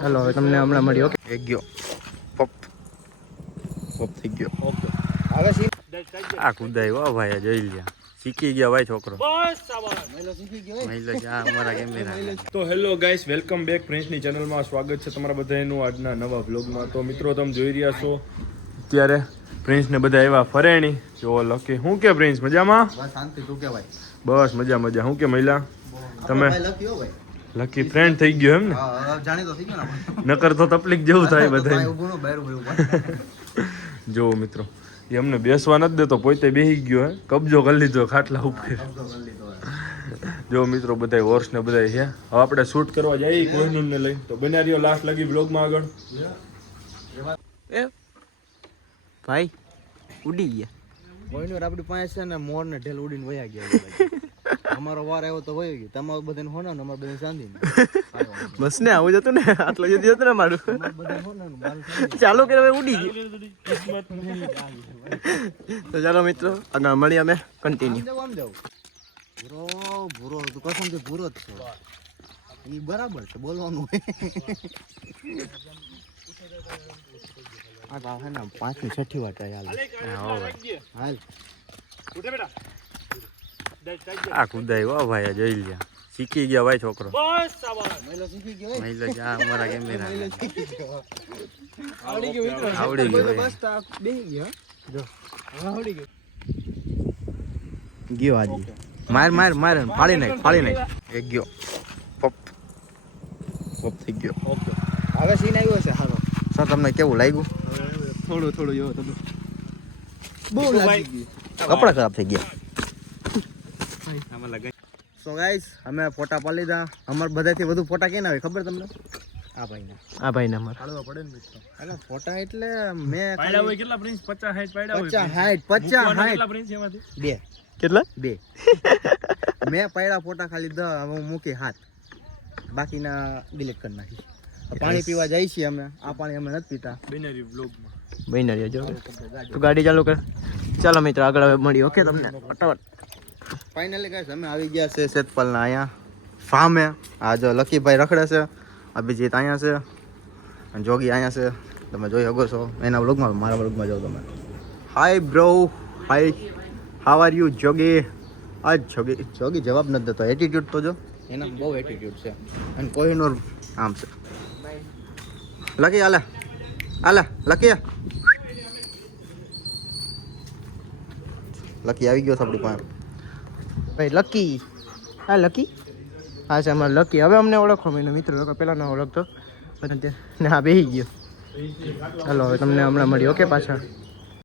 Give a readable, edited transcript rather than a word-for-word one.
હાલો હવે તમને હમણાં મળી. ઓકે એક ગયો પપ પપ થઈ ગયો. ઓકે હવે આ કુદાય વાહ ભાઈ જોઈ લ્યા શીખી ગયા ભાઈ છોકરો. બસ શાબાશ મહિલો શીખી ગયો. મહિલો આ અમારા કેમેરા. તો હેલો ગાઈસ, વેલકમ બેક ફ્રેન્ડ્સની ચેનલમાં. સ્વાગત છે તમારા બધાનું આજના નવા વ્લોગમાં. તો મિત્રો તમે જોઈ રહ્યા છો અત્યારે પ્રિન્સને બધા એવા ફરેણી જો લકી. શું કે પ્રિન્સ મજામાં? બસ શાંતિ. તું કે ભાઈ? બસ મજા મજા. શું કે મહિલા તમે? લકી ફ્રેન્ડ થઈ ગયો એમ ને? જાણી તો થઈ ગયો ને. નકર તો તકલીફ જેવું થાય બધા. જો મિત્રો એ અમને બેસવા નથી દેતો, પોતે બેસી ગયો હે, કબજો કરી લીધો ખાટલા ઉપર. જો મિત્રો બધા હોર્સ ને બધા છે. હવે આપણે શૂટ કરવા જઈએ કોહિનૂર ને લઈ. તો બન્યા રહ્યો લાસ્ટ લગી બ્લોગમાં આગળ. એ ભાઈ ઉડી ગયા કોહિનૂર આપણી પાસે છે ને. મોર ને ઢેલ ઉડીને વયા ગયા. અમારો વાર આવ્યો તો વયો ગયો. તમારું બધાને હોના ને અમારે બધા ચાંદી બસ ને આવું જતું ને. આટલો જતી હતું ને મારું. ચાલો કે હવે ઉડી ગયું. તો ચાલો મિત્રો આગળ મળીએ અમે કન્ટિન્યુ. ભૂરો ભૂરો તું કસમ કે ભૂરો જ છે. એ બરાબર છે બોલવાનું. આ હે ને 5ની 6ઠી વાત હાલ હાલ આ કુદાય વાહ ભાઈ જોઈ લ્યા શીખી ગયા ભાઈ છોકરો. બસ શાબાશ મહિલો શીખી ગયો. મહિલો આ અમારા કેમેરા આવડી ગયો મિત્રો. આવડી ગયો બસ તા બેહી ગયો. જો આવડી ગયો. ગયો આજી માર માર માર ફાડી નાખ. એક ગયો પપ પપ થઈ ગયો. ઓકે હવે સીન આવ્યો છે હારો. સર તમને કેવું લાગ્યું? થોડું જો તમે બહુ લાગી ગયું. કપડા ખરાબ થઈ ગયા. સો ગાઈસ અમે ફોટા પાડી લીધા. અમાર બધાથી વધુ ફોટા કેના આવે ખબર તમને? આ ભાઈના અમાર પાડવા પડે ને મિત્રો. એટલે ફોટા એટલે મેં પાડ્યા હોય કેટલા પ્રિન્સ? 50 60 પાડ્યા હોય. 50 60 કેટલા પ્રિન્સ એમાંથી? 2 કેટલા? 2 મેં પાડ્યા ફોટા ખાલી 10 હવે મૂકી હાથ, બાકીના ડિલીટ કરી નાખી. પાણી પીવા જાય છીએ અમે. આ પાણી અમે નથી પીતા. બેનરી વ્લોગમાં બેનરી જો તું ગાડી ચાલુ કર. ચાલો મિત્રો આગળ હવે મળી. ઓકે તમને ફટાફટ. ફાઇનલી ગાઈસ અમે આવી ગયા છે શેતપાલના અહીંયા ફાર્મે. આ જો લકીભાઈ રખડે છે, અભિજીત અહીંયા છે અને જોગી અહીંયા છે. તમે જોઈ શકો છો એના વ્લોગમાં. મારા વ્લોગમાં જાઓ તમે. Hi bro, hi how are you Jogi? આ જોગી જવાબ નથી દેતો. એટીટ્યુડ તો જો એના બહુ એટીટ્યુડ છે. અને કોહિનૂર આમ છે. લકી આલે લકી આવી ગયો આપણી પાસે ભાઈ. લકી હા લકી હા છે અમારે લકી. હવે અમને ઓળખો મેં મિત્રો પહેલા ના ઓળખતો ને. હા બેસી ગયો. ચાલો હવે તમને હમણાં મળી. ઓકે પાછા